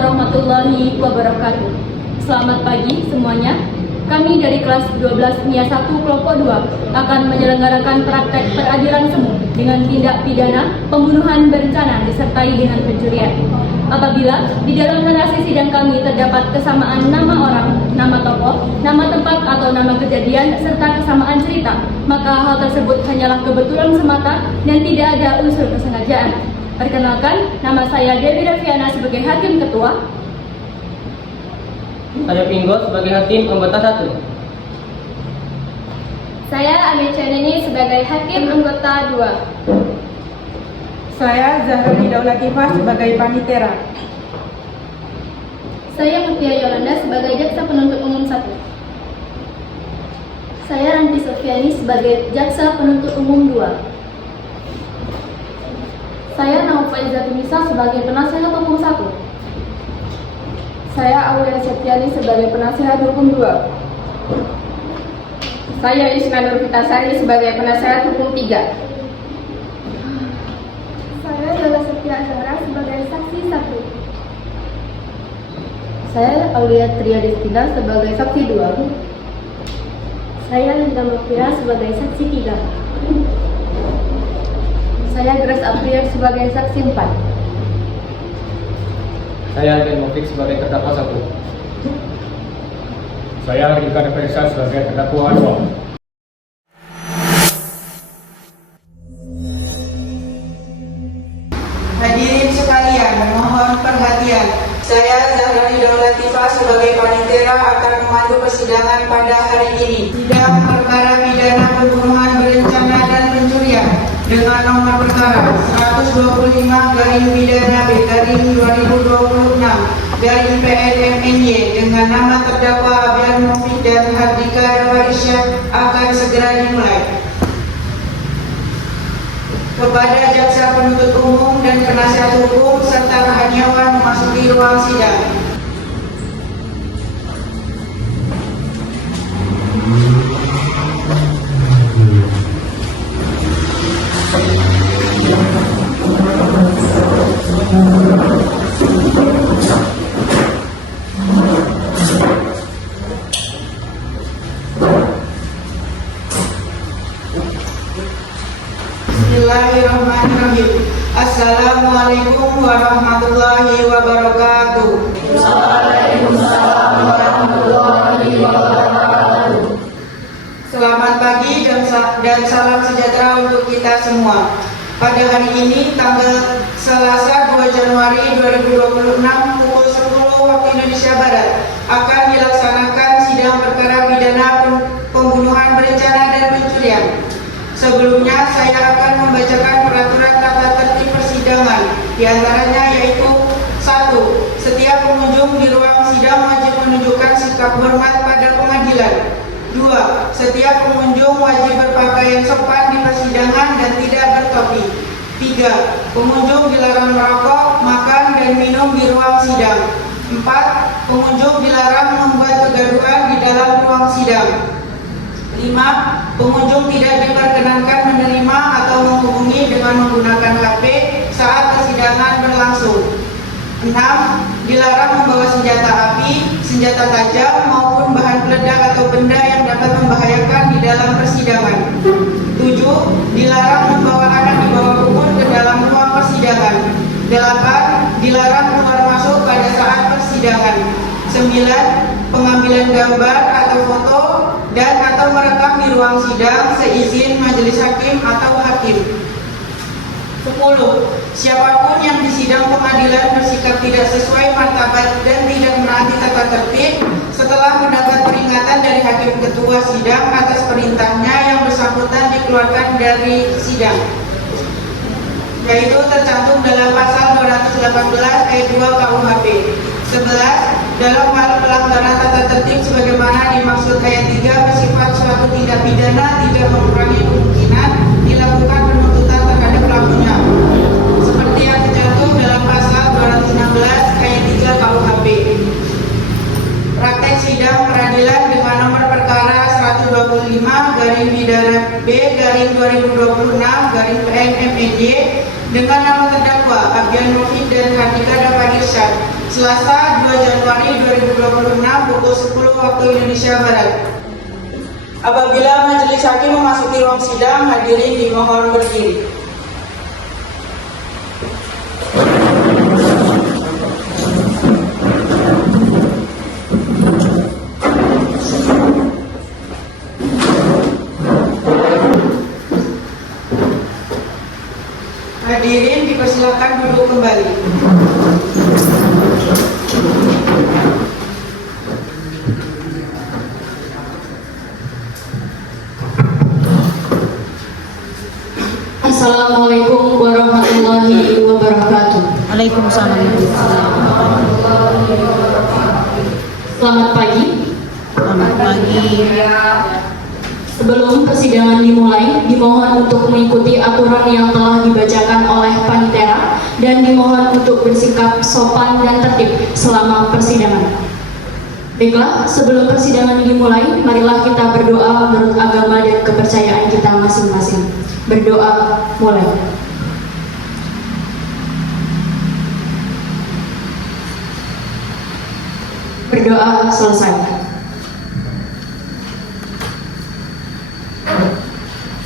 warahmatullahi wabarakatuh. Selamat pagi semuanya. Kami dari kelas 12 MIA 1 kelompok 2 akan menyelenggarakan praktek peradilan semu dengan tindak pidana pembunuhan berencana disertai dengan pencurian. Apabila di dalam narasi sidang kami terdapat kesamaan nama orang, nama tokoh, nama tempat atau nama kejadian serta kesamaan cerita, maka hal tersebut hanyalah kebetulan semata dan tidak ada unsur kesengajaan. Perkenalkan, nama saya Dewi Rafiana sebagai Hakim Ketua. Saya Pinggo sebagai Hakim Anggota 1. Saya Ami Ceneni sebagai Hakim Anggota 2. Saya Zahrani Daulatifah sebagai Panitera. Saya Mutia Yolanda sebagai Jaksa Penuntut Umum 1. Saya Ranti Sofiani sebagai Jaksa Penuntut Umum 2. Saya Naufaiza Tunisa sebagai Penasihat Hukum 1. Saya Aulia Septiani sebagai Penasihat Hukum 2. Saya Isna Nurfitasari sebagai Penasihat Hukum 3. Saya Yola Setia Zahra sebagai Saksi 1. Saya Aulia Tria Destina sebagai Saksi 2. Saya Linda Mafira sebagai Saksi 3. Saya Grace Apriar sebagai Saksi 4. Saya Alden Mofik sebagai terdakwa 1. Saya Rika Represa sebagai terdakwa 2. Hadirin sekalian, mohon perhatian. Saya Zahrani Daulatifah sebagai Panitera akan memandu persidangan pada hari ini. Sidang perkara pidana pembunuhan berencana dan pencurian dengan nomor perkara 125/B/2026/PNMNY dengan nama terdakwa Abian Mofik dan Hardika Dawarisya akan segera dimulai. Kepada Jaksa Penuntut Umum dan Penasihat Hukum serta Rahanyawan memasuki ruang sidang. Bismillahirrahmanirrahim. Assalamualaikum warahmatullahi wabarakatuh. Waalaikumsalam warahmatullahi wabarakatuh. Selamat pagi dan salam sejahtera untuk kita semua. Pada hari ini tanggal Selasa 2 Januari 2026 pukul 10 waktu Indonesia Barat akan dilaksanakan sidang perkara pidana pembunuhan berencana dan pencurian. Sebelumnya saya akan membacakan peraturan tata tertib persidangan. Di antaranya yaitu 1. Setiap pengunjung di ruang sidang wajib menunjukkan sikap hormat pada pengadilan. 2. Setiap pengunjung wajib berpakaian sopan di persidangan dan tidak bertopi. 3. Pengunjung dilarang merokok, makan, dan minum di ruang sidang. 4. Pengunjung dilarang membuat kegaduhan di dalam ruang sidang. 5. Pengunjung tidak diperkenankan menerima atau menghubungi dengan menggunakan HP saat persidangan berlangsung. 6. Dilarang membawa senjata api, senjata tajam maupun bahan peledak atau benda yang dapat membahayakan di dalam persidangan. 7. Dilarang membawa anak di bawah umur ke dalam ruang persidangan. 8. Dilarang keluar masuk pada saat persidangan. 9. Pengambilan gambar atau foto dan atau merekam di ruang sidang seizin majelis hakim atau hakim. 10. Siapapun yang di sidang pengadilan bersikap tidak sesuai martabat dan tidak menaati tata tertib setelah mendapat peringatan dari hakim ketua sidang atas perintahnya yang bersangkutan dikeluarkan dari sidang, yaitu tercantum dalam pasal 218 ayat 2 KUHP. 11. Dalam hal pelanggaran tata tertib sebagaimana dimaksud ayat 3 bersifat suatu tindak pidana tidak mengurangi kemungkinan dilakukan penuntutan terhadap pelakunya, seperti yang tercantum dalam pasal 216 ayat 3 KUHP. Praktek sidang peradilan dengan nomor perkara 125/B/2026/PNMNY dengan nama terdakwa Abian Mofik dan Hardika Dawarisya Selasa 2 Januari 2026 pukul 10 waktu Indonesia Barat. Apabila majelis hakim memasuki ruang sidang, hadirin dimohon berdiri. Hadirin dipersilakan duduk kembali. Assalamualaikum warahmatullahi wabarakatuh. Waalaikumsalam. Selamat pagi. Selamat pagi. Sebelum persidangan dimulai, dimohon untuk mengikuti aturan yang telah dibacakan oleh panitia dan dimohon untuk bersikap sopan dan tertib selama persidangan. Baiklah, sebelum persidangan dimulai, marilah kita berdoa menurut agama dan kepercayaan kita masing-masing. Berdoa mulai. Berdoa selesai.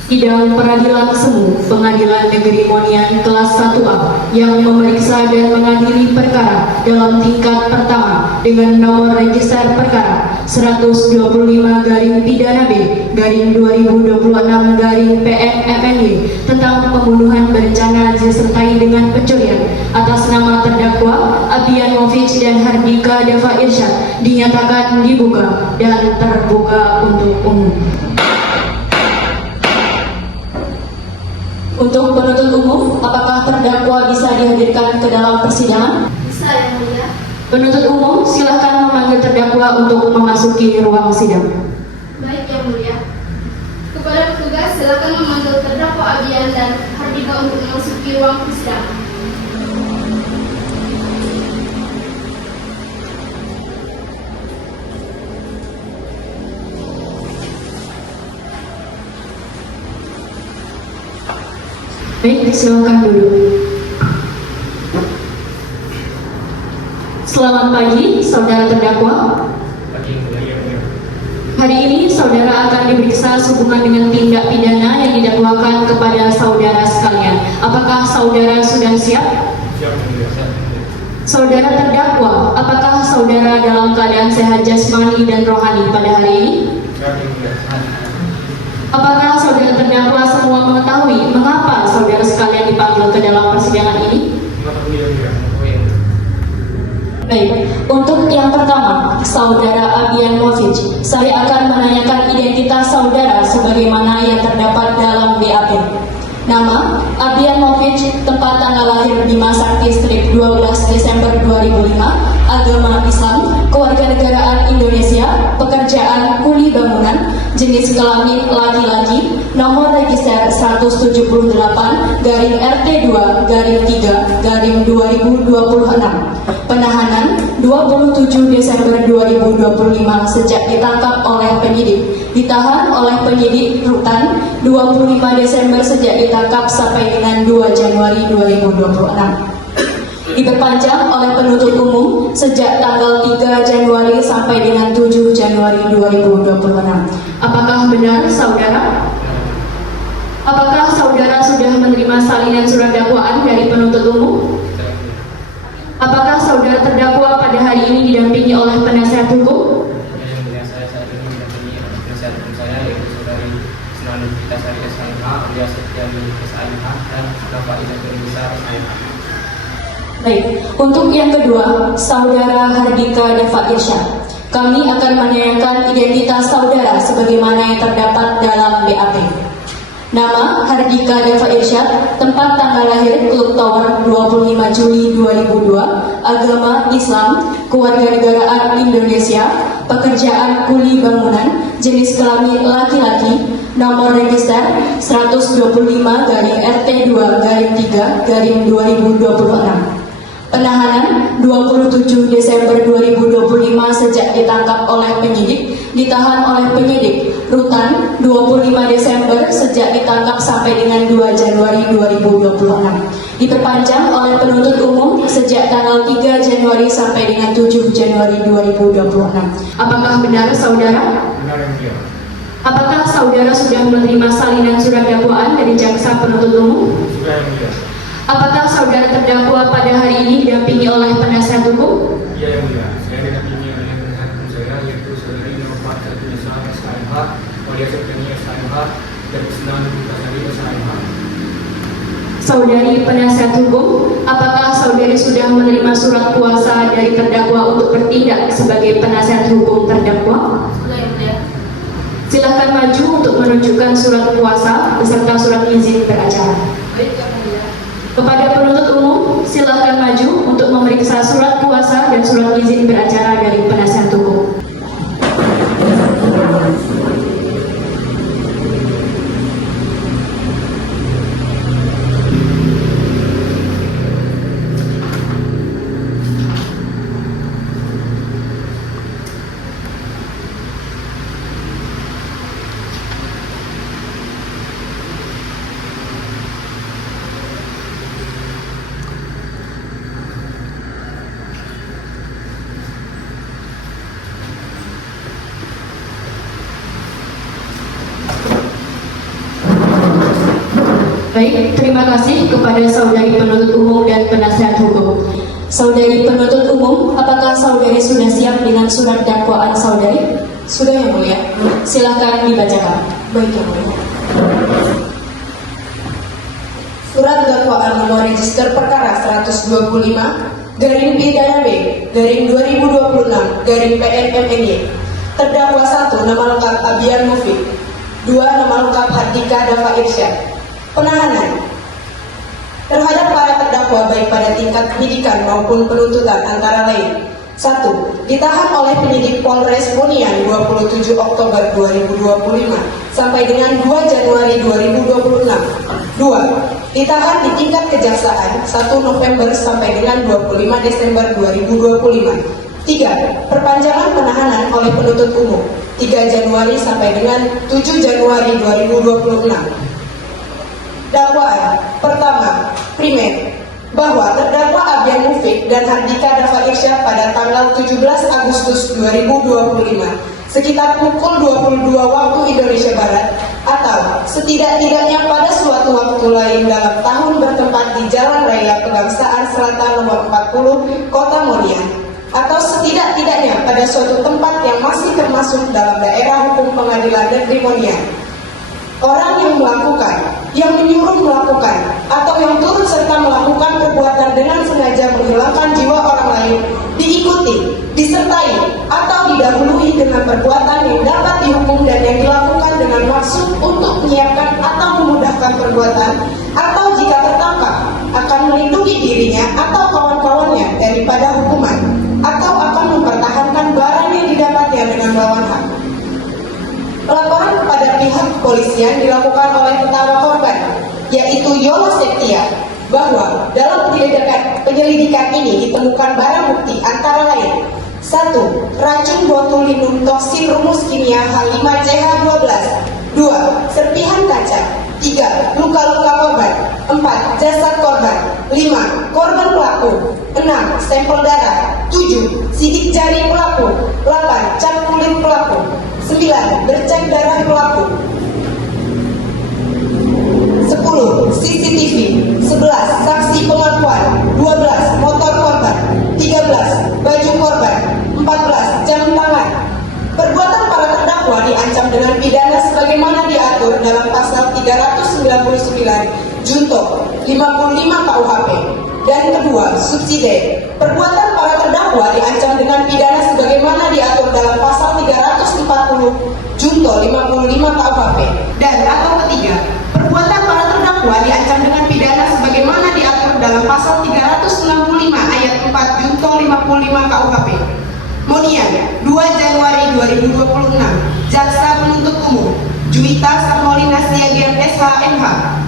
Sidang Peradilan Semu Pengadilan Negeri Monian kelas 1A yang memeriksa dan mengadili perkara dalam tingkat pertama dengan nomor register perkara 125-B/2026-PN-FNY tentang pembunuhan berencana disertai dengan pencurian atas nama terdakwa Abian Movic dan Hardika Deva Irsyad dinyatakan dibuka dan terbuka untuk umum. Untuk penuntut umum, apakah terdakwa bisa dihadirkan ke dalam persidangan? Bisa, Yang Mulia. Penuntut umum, silakan memanggil terdakwa untuk memasuki ruang sidang. Baik, Yang Mulia. Kepada petugas, silakan memanggil terdakwa Abian dan Hardika untuk memasuki ruang sidang. Baik, silakan duduk. Selamat pagi, saudara terdakwa. Hari ini saudara akan diperiksa sehubungan dengan tindak pidana yang didakwakan kepada saudara sekalian. Apakah saudara sudah siap? Saudara terdakwa, apakah saudara dalam keadaan sehat jasmani dan rohani pada hari ini? Apakah saudara terdakwa semua mengetahui mengapa saudara sekalian dipanggil ke dalam persidangan ini? Baik, untuk yang pertama, saudara Abian Movic, saya akan menanyakan identitas saudara sebagaimana yang terdapat dalam BAP. Nama, Abian Movic, tempat tanggal lahir Bima Sakti Strip 12 Desember 2005, agama Islam, kewarganegaraan Indonesia, pekerjaan kuli bangunan, jenis kelamin laki-laki, nomor register 170-8-RT2-3-2026, penahanan 27 Desember 2025 sejak ditangkap oleh penyidik, ditahan oleh penyidik rutan 25 Desember sejak ditangkap sampai dengan 2 Januari 2026. Diperpanjang oleh penuntut umum sejak tanggal 3 Januari sampai dengan 7 Januari 2026. Apakah benar saudara? Apakah saudara sudah menerima salinan surat dakwaan dari penuntut umum? Apakah saudara terdakwa pada hari ini didampingi oleh penasihat hukum? Saya saat ini didampingi oleh penasihat hukum saya, yaitu saudari Senandu Kita Sari SMH, alias Setiani SMH, dan Bapak Inspektur Besar SMH. Baik, untuk yang kedua, saudara Hardika Deva Irsyad. Kami akan menanyakan identitas saudara sebagaimana yang terdapat dalam BAP. Nama Hardika Deva Irsyad, tempat tanggal lahir Klub Tower 25 Juli 2002, agama Islam, kewarganegaraan Indonesia, pekerjaan kuli bangunan, jenis kelamin laki-laki, nomor register 125-RT2-3-2026. Penahanan 27 Desember 2025 sejak ditangkap oleh penyidik, ditahan oleh penyidik, rutan 25 Desember sejak ditangkap sampai dengan 2 Januari 2026. diperpanjang oleh penuntut umum sejak tanggal 3 Januari sampai dengan 7 Januari 2026. Apakah benar saudara? Benar yang mulia. Apakah saudara sudah menerima salinan surat dakwaan dari jaksa penuntut umum? Sudah yang mulia. Apakah saudara terdakwa pada hari ini didampingi oleh penasihat hukum? Iya yang mulia. Saya didampingi oleh penasihat hukum saya, yaitu saudari Nurfat Nisa SHMH, Walia Septeni SHMH, dan Isnan Tasari SHMH. Saudari penasihat hukum, apakah saudari sudah menerima surat kuasa dari terdakwa untuk bertindak sebagai penasihat hukum terdakwa? Sudah yang mulia. Silakan maju untuk menunjukkan surat kuasa beserta surat izin beracara. Baik yang mulia. Kepada penuntut umum, silakan maju untuk memeriksa surat kuasa dan surat izin beracara dari penasihat hukum. Baik, terima kasih kepada saudari penuntut umum dan penasihat hukum. Saudari penuntut umum, apakah saudari sudah siap dengan surat dakwaan saudari? Sudah yang mulia. Silakan dibacakan. Baik yang mulia. Surat dakwaan nomor register perkara 125 garing pidana B garing 2026 garing PNMNY. Terdakwa 1 nama lengkap Abian Mufid, 2 nama lengkap Hardika Dava Irsyad. Penahanan terhadap para terdakwa baik pada tingkat penyidikan maupun penuntutan antara lain: 1. Ditahan oleh penyidik Polres Bonian 27 Oktober 2025 sampai dengan 2 Januari 2026. 2. Ditahan di tingkat kejaksaan 1 November sampai dengan 25 Desember 2025. 3. Perpanjangan penahanan oleh penuntut umum 3 Januari sampai dengan 7 Januari 2026. Dakwaan pertama, primer, bahwa terdakwa Abian Mufid dan Hardika Dava Irsyad pada tanggal 17 Agustus 2025 sekitar pukul 22 waktu Indonesia Barat atau setidak-tidaknya pada suatu waktu lain dalam tahun bertempat di Jalan Raya Pegangsaan Selatan nomor 40 Kota Monian, atau setidak-tidaknya pada suatu tempat yang masih termasuk dalam daerah hukum Pengadilan Negeri Monian. Orang yang melakukan, yang menyuruh melakukan, atau yang turut serta melakukan perbuatan dengan sengaja menghilangkan jiwa orang lain diikuti, disertai, atau didahului dengan perbuatan yang dapat dihukum dan yang dilakukan dengan maksud untuk menyiapkan atau memudahkan perbuatan, atau jika tertangkap akan melindungi dirinya atau kawan-kawannya daripada hukuman, atau akan mempertahankan barang yang didapatnya dengan melawan hak. Pelaporan kepada pihak kepolisian dilakukan oleh terdakwa korban, yaitu Yola Septia, bahwa dalam penyelidikan ini ditemukan barang bukti antara lain: 1. Racun botulinum toksin rumus kimia H5CH12. 2. Serpihan kaca. 3. Luka-luka korban. 4. Jasad korban. 5. Korban pelaku. 6. Sampel darah. 7. Sidik jari pelaku. 8. Cat kulit pelaku. 9. Bercak darah pelaku. 10. CCTV. 11. Saksi pengakuan. 12. Motor korban. 13. Baju korban. 14. Jam tangan. Perbuatan para terdakwa diancam dengan pidana sebagaimana diatur dalam pasal 399 junto 55 KUHP. Dan kedua, subsidi. Perbuatan para terdakwa diancam dengan pidana sebagaimana diatur dalam pasal 340 junto 55 KUHP. Dan atau ketiga, perbuatan para terdakwa diancam dengan pidana sebagaimana diatur dalam pasal 365 ayat 4 junto 55 KUHP. Monian, 2 Januari 2026. Jaksa penuntut umum Juwita Sarmolina Siagian SHMH,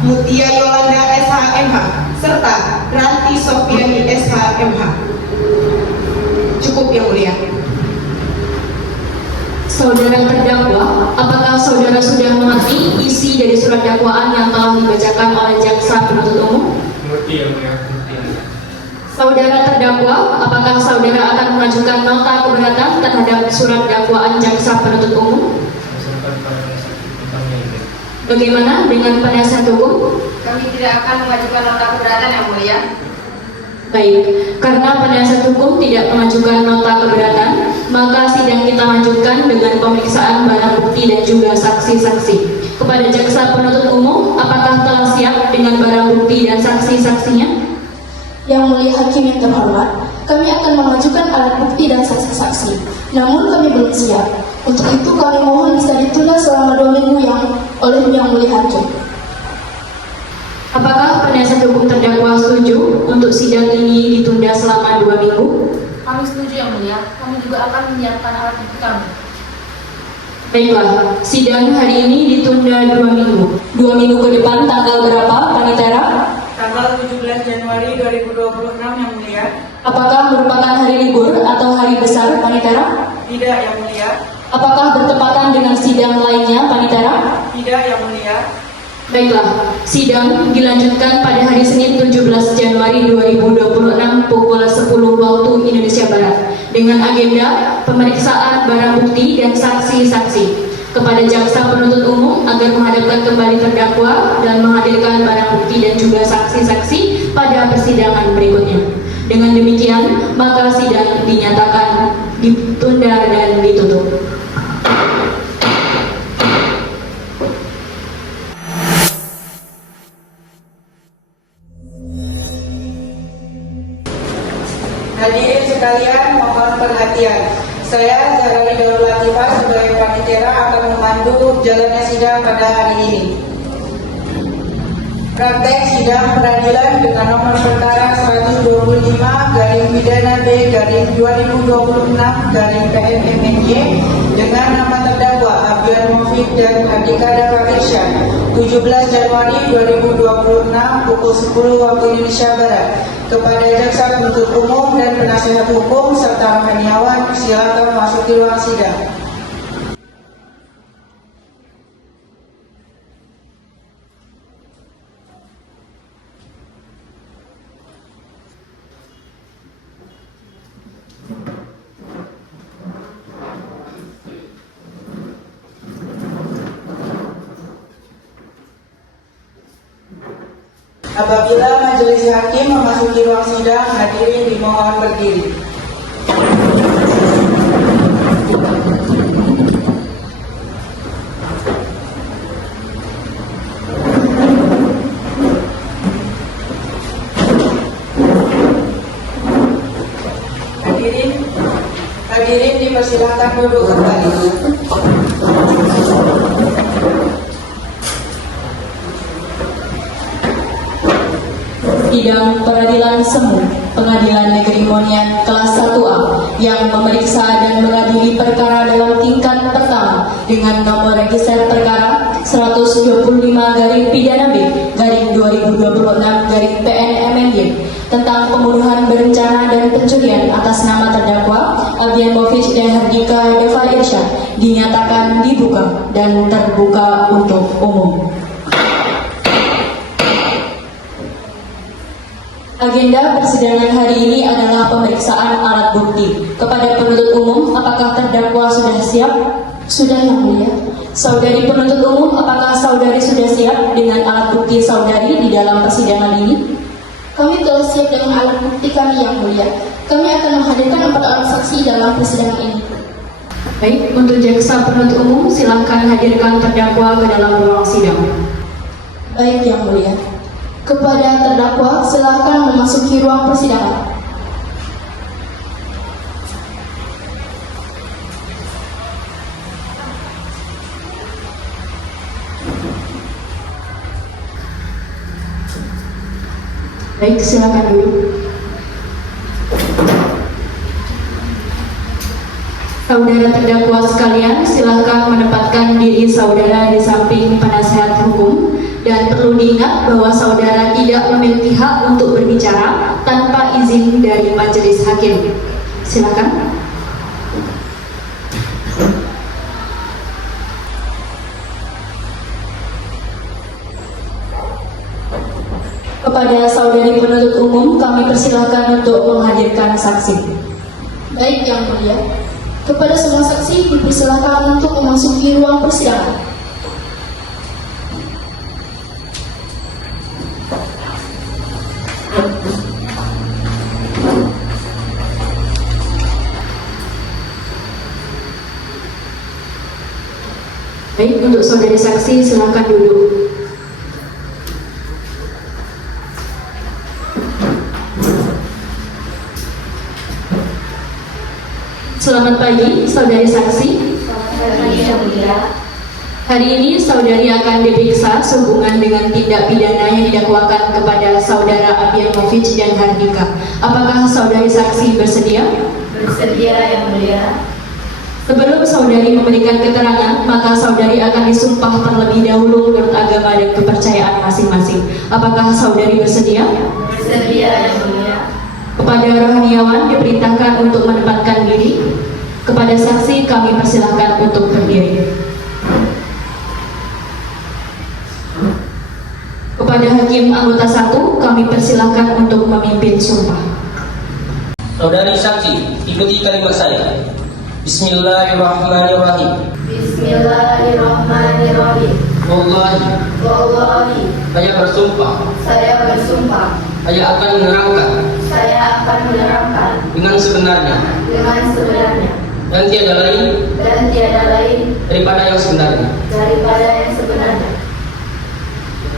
Mutia Yolanda SHMH, serta Ranti Sofiani SHMH. Cukup yang mulia. Saudara terdakwa, apakah saudara sudah mengerti isi dari surat dakwaan yang telah dibacakan oleh jaksa penuntut umum? Mengerti yang mulia. Saudara terdakwa, apakah saudara akan mengajukan nota keberatan terhadap surat dakwaan jaksa penuntut umum? Serahkan kepada penasihat hukum kami yang mulia. Bagaimana dengan penasihat hukum? Kami tidak akan mengajukan nota keberatan yang mulia. Baik, karena penasihat hukum tidak mengajukan nota keberatan, maka sidang kita lanjutkan dengan pemeriksaan barang bukti dan juga saksi-saksi. Kepada jaksa penuntut umum, apakah telah siap dengan barang bukti dan saksi-saksinya? Yang mulia hakim yang terhormat, kami akan mengajukan alat bukti dan saksi-saksi. Namun kami belum siap. Untuk itu kami mohon bisa ditunda selama 2 minggu oleh yang mulia hakim. Apakah penasihat hukum terdakwa setuju untuk sidang ini ditunda selama 2 minggu? Kami setuju yang mulia. Kami juga akan menyiapkan alat bukti kami. Baiklah, sidang hari ini ditunda 2 minggu. 2 minggu ke depan tanggal berapa, Panitera? Tanggal 17 Januari 2026 yang mulia. Apakah merupakan hari libur atau hari besar, Panitera? Tidak yang mulia. Apakah bertepatan dengan sidang lainnya, Panitera? Tidak yang mulia. Baiklah, sidang dilanjutkan pada hari Senin 17 Januari 2026 pukul 10 waktu Indonesia Barat dengan agenda pemeriksaan barang bukti dan saksi-saksi kepada jaksa penuntut umum agar menghadapkan kembali terdakwa dan menghadirkan barang bukti dan juga saksi-saksi pada persidangan berikutnya. Dengan demikian, maka sidang dinyatakan ditunda dan ditutup. Hadirin sekalian, mohon perhatian. Saya Zahra Daul Latifah sebagai panitera akan memandu jalannya sidang pada hari ini. Praktek sidang peradilan dengan nomor perkara 125/B/2026/PNMNY dengan nama terdakwa Abian Mufiq dan Hardika Dafa Irsyad 17 Januari 2026 pukul 10 waktu Indonesia Barat kepada jaksa penuntut umum dan penasihat hukum serta rohaniawan, silakan masuki ruang sidang. Apabila majelis hakim memasuki ruang sidang, hadirin dimohon berdiri. Hadirin dipersilakan duduk kembali. Sidang Peradilan Semu Pengadilan Negeri Monian kelas 1A yang memeriksa dan mengadili perkara dalam tingkat pertama dengan nomor register perkara 125/B/2026/PNMNY tentang pembunuhan berencana dan pencurian atas nama terdakwa Abian Mufiq dan Hardika Dafa Irsyad dinyatakan dibuka dan terbuka untuk umum. Agenda persidangan hari ini adalah pemeriksaan alat bukti. Kepada penuntut umum, apakah terdakwa sudah siap? Sudah yang mulia. Saudari penuntut umum, apakah saudari sudah siap dengan alat bukti saudari di dalam persidangan ini? Kami telah siap dengan alat bukti kami yang mulia. Kami akan menghadirkan 4 orang saksi dalam persidangan ini. Baik, untuk jaksa penuntut umum, silakan hadirkan terdakwa ke dalam ruang sidang. Baik yang mulia. Kepada terdakwa, silakan memasuki ruang persidangan. Baik, silakan duduk. Saudara terdakwa sekalian, silakan menempatkan diri saudara di samping penasihat hukum. Dan perlu diingat bahwa saudara tidak memiliki hak untuk berbicara tanpa izin dari majelis hakim. Silakan. Kepada saudari umum kami persilahkan untuk menghadirkan saksi. Baik Yang Mulia, kepada semua saksi dipersilakan untuk memasuki ruang persidangan. Baik, untuk saudari saksi silakan duduk. Selamat pagi, saudari saksi. Hari ini saudari akan diperiksa sehubungan dengan tindak pidana yang didakwakan kepada saudara Abiamovic dan Hardika. Apakah saudari saksi bersedia? Bersedia, Yang Mulia. Sebelum saudari memberikan keterangan, maka saudari akan disumpah terlebih dahulu menurut agama dan kepercayaan masing-masing. Apakah saudari bersedia? Bersedia, Yang Mulia. Kepada rohaniawan diperintahkan untuk menempatkan diri. Kepada saksi kami persilahkan untuk berdiri. Kepada hakim anggota 1 kami persilahkan untuk memimpin sumpah. Saudari saksi, ikuti kalimat saya. Bismillahirrahmanirrahim. Bismillahirrahmanirrahim. Wallahi. Saya bersumpah. Saya akan menerangkan. Dengan sebenarnya. Dan tiada lain. Daripada yang sebenarnya.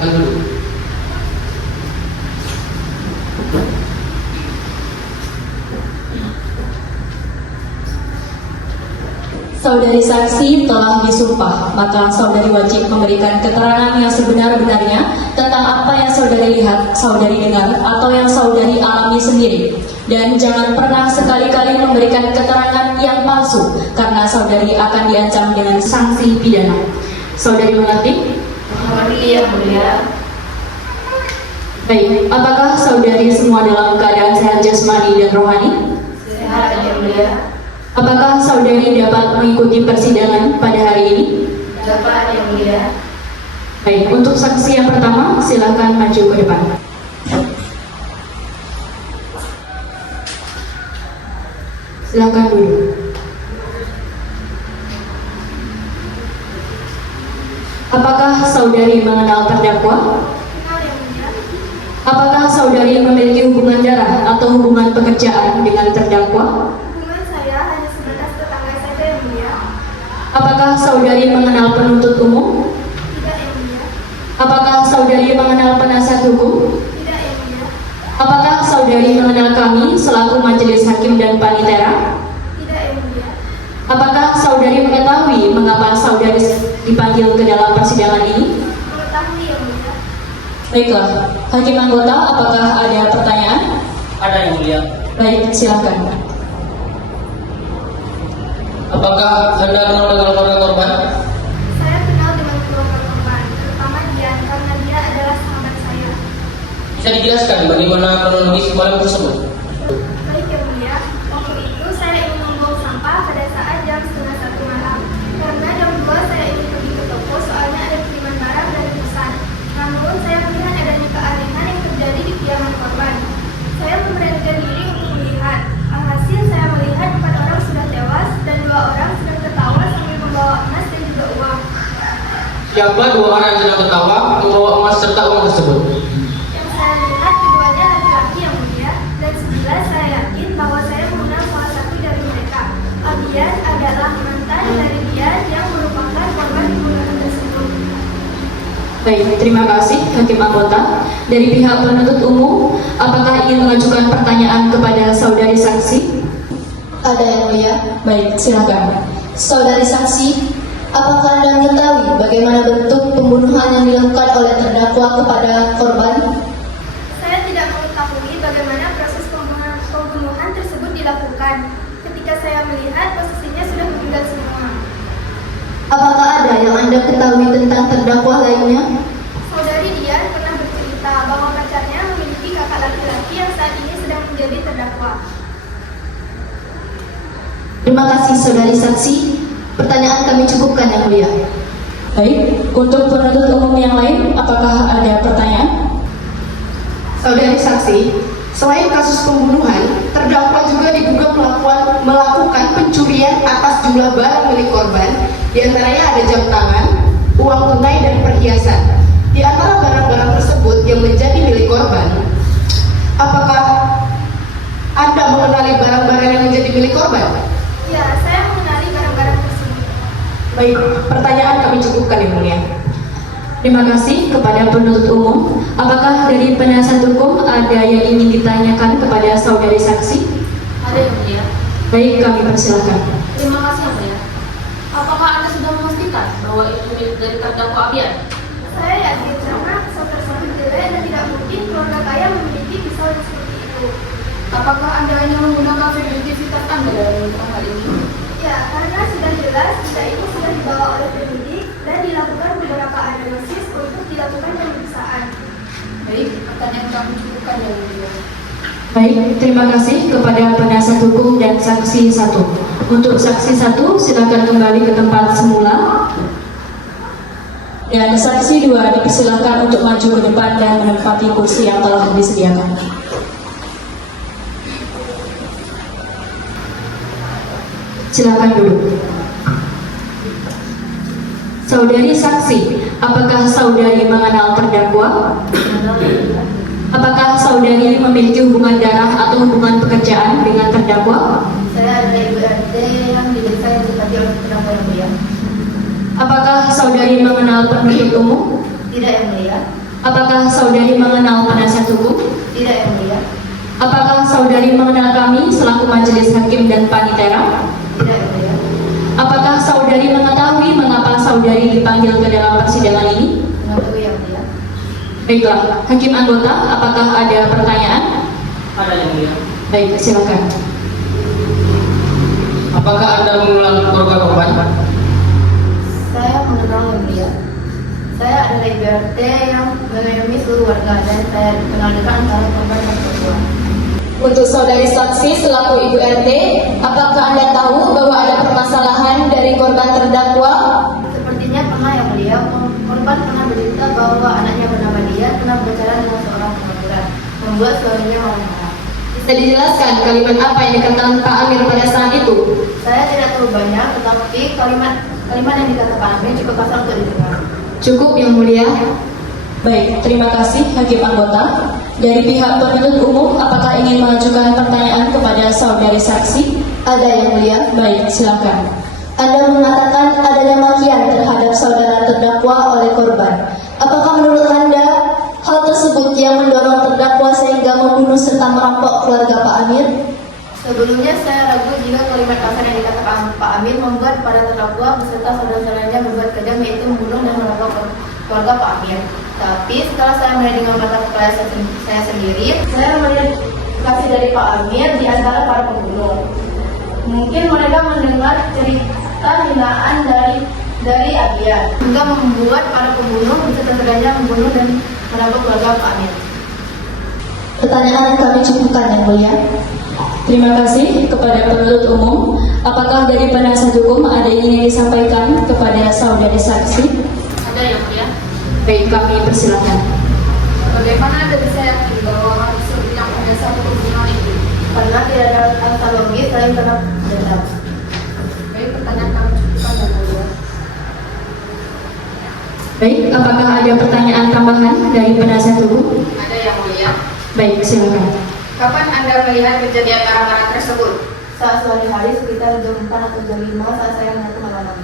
Dulu. Saudari saksi telah disumpah, maka saudari wajib memberikan keterangan yang sebenar-benarnya tentang apa yang saudari lihat, saudari dengar, atau yang saudari alami sendiri. Dan jangan pernah sekali-kali memberikan keterangan yang palsu, karena saudari akan diancam dengan sanksi pidana. Saudari mengerti? Mengerti, Yang Mulia. Baik, apakah saudari semua dalam keadaan sehat jasmani dan rohani? Sehat, Yang Mulia. Apakah saudari dapat mengikuti persidangan pada hari ini? Dapat, Yang Mulia. Baik, untuk saksi yang pertama, silakan maju ke depan. Silakan dulu. Apakah saudari mengenal terdakwa? Apakah saudari memiliki hubungan darah atau hubungan pekerjaan dengan terdakwa? Hubungan saya hanya sebatas tetangga saja, Yang Mulia. Apakah saudari mengenal penuntut umum? Tidak, Yang Mulia. Apakah saudari mengenal penasihat hukum? Tidak, Yang Mulia. Apakah saudari mengenal kami selaku majelis hakim dan panitera? Tidak, Yang Mulia. Apakah saudari mengetahui mengapa saudari dipanggil ke dalam persidangan ini? Mengetahui, Yang Mulia. Baiklah, hakim anggota, apakah ada pertanyaan? Ada, Yang Mulia. Baik, silakan. Apakah Anda kenal dengan keluarga korban? Saya kenal dengan keluarga korban, terutama Dian, karena dia adalah sahabat saya. Bisa dijelaskan bagaimana kronologis malam tersebut? Baik, Yang Mulia. Waktu itu saya ingin membuang sampah pada saat jam 1:30 malam. Karena jam 2 saya ingin pergi ke toko, soalnya ada kiriman barang dari pesan. Namun saya melihat adanya keanehan yang terjadi di kediaman korban. Saya memberanikan diri untuk melihat. Alhasil saya melihat 4 orang sudah tewas dan 2 orang sedang tertawa sambil membawa emas dan juga uang. Siapa 2 orang yang sedang tertawa membawa emas serta uang tersebut? Yang saya lihat keduanya laki-laki, Yang Mulia, dan sejelas saya yakin bahwa saya mengenal salah satu dari mereka. Abian adalah mantan dari Dian yang merupakan korban pembunuhan tersebut. Baik, terima kasih hakim anggota. Dari pihak penuntut umum, apakah ingin mengajukan pertanyaan kepada saudari saksi? Ada, Yang Mulia. Baik, silakan. Saudari saksi, apakah Anda mengetahui bagaimana bentuk pembunuhan yang dilakukan oleh terdakwa kepada korban? Saya tidak mengetahui bagaimana proses pembunuhan tersebut dilakukan. Ketika saya melihat, posisinya sudah meninggal semua. Apakah ada yang Anda ketahui tentang terdakwa lainnya? Saudari Dian pernah bercerita bahwa pacarnya memiliki kakak laki-laki yang saat ini sedang menjadi terdakwa. Terima kasih saudari saksi. Pertanyaan kami cukupkan, Yang Mulia. Baik, untuk penuntut umum yang lain, apakah ada pertanyaan? Saudari saksi, selain kasus pembunuhan, terdakwa juga diduga melakukan pencurian atas jumlah barang milik korban, diantaranya ada jam tangan, uang tunai, dan perhiasan. Di antara barang-barang tersebut yang menjadi milik korban, apakah Anda mengenali barang-barang yang menjadi milik korban? Ya, saya mengenali barang-barang tersebut. Baik, pertanyaan kami cukupkan, Yang Mulia. Terima kasih kepada penuntut umum. Apakah dari penasihat hukum ada yang ingin ditanyakan kepada saudari saksi? Ada yang mulia. Baik, kami persilakan. Terima kasih yang mulia. Apakah Anda sudah memastikan bahwa itu milik dari terdakwa Abian? Saya yakin karena pisau tersebut jelek dan tidak mungkin keluarga kaya memiliki pisau yang seperti itu. Apakah Anda hanya menggunakan subjektivitas Anda dalam menentukan hal ini? Ya, karena sudah jelas kita itu sudah dibawa oleh penyidik dan dilakukan beberapa analisis untuk dilakukan pemeriksaan. Baik, pertanyaan kami cukupkan yang mulia. Baik, terima kasih kepada penasihat hukum dan saksi 1. Untuk saksi 1, silakan kembali ke tempat semula. Dan saksi 2 dipersilakan untuk maju ke depan dan menempati kursi yang telah disediakan. Silakan duduk. Saudari saksi, apakah saudari mengenal terdakwa? Apakah saudari memiliki hubungan darah atau hubungan pekerjaan dengan terdakwa? Saya adalah Ibu RT yang diperiksa yang tadi oleh terdakwa yang mulia. Apakah saudari mengenal penuntut umum? Tidak yang mulia. Apakah saudari mengenal penasihat hukum? Tidak yang mulia. Apakah saudari mengenal kami selaku majelis hakim dan panitera? Tidak yang mulia. Apakah saudari mengetahui mengapa saudari dipanggil ke dalam persidangan ini? Mengetahui yang mulia. Baiklah, hakim anggota, apakah ada pertanyaan? Ada yang mulia. Baik, silakan. Apakah Anda mengenal keluarga korban? Saya mengenal yang mulia. Saya adalah Ibu RT yang mengayomi seluruh warga dan saya kenal dekat antara korban dan terdakwa. Untuk saudari saksi selaku Ibu RT, apakah Anda tahu bahwa ada permasalahan dari korban terdakwa? Sepertinya pernah yang mulia, korban pernah bercerita bahwa anaknya bernama dia pernah berbicara dengan seorang pengangguran, membuat suaminya marah-marah. Bisa dijelaskan kalimat apa yang dikatakan Pak Amir pada saat itu? Saya tidak tahu banyak, tetapi kalimat yang dikatakan Pak Amir cukup pasal untuk didengar. Cukup, Yang Mulia. Baik, terima kasih hakim anggota. Dari pihak penuntut umum, apakah ingin mengajukan pertanyaan kepada saudari saksi? Ada, Yang Mulia. Baik, silakan. Anda mengatakan adanya makian terhadap saudara terdakwa oleh korban. Apakah menurut Anda hal tersebut yang mendorong terdakwa sehingga membunuh serta merampok keluarga Pak Amir? Sebelumnya saya ragu jika kalimat kasar yang dikatakan Pak Amir membuat pada terdakwa beserta saudara-saudaranya berbuat kejam, yaitu membunuh dan merampok keluarga Pak Amir. Tapi setelah saya melihat dengan mata kepala saya sendiri, saya melihat kasih dari Pak Amir di antara para pembunuh. Mungkin mereka mendengar cerita hinaan dari Abian hingga membuat para pembunuh beserta-saudaranya membunuh dan merampok keluarga Pak Amir. Pertanyaan kami cukupkan, Yang Mulia. Terima kasih kepada penuntut umum. Apakah dari penasihat hukum ada yang ingin disampaikan kepada saudari saksi? Ada yang mulia. Baik, kami persilakan. Bagaimana Anda bisa yakin bahwa hal tersebut yang punya satu pembunuhan itu? Karena tidak ada alasan logis selain karena dendam. Baik, pertanyaan kami cukupkan yang mulia. Baik, apakah ada pertanyaan tambahan dari penasihat hukum? Ada yang mulia. Baik, silakan. Kapan Anda melihat kejadian barang-barang tersebut? Saat sore hari sekitar jam 4 atau jam 5 saat saya melihat malam.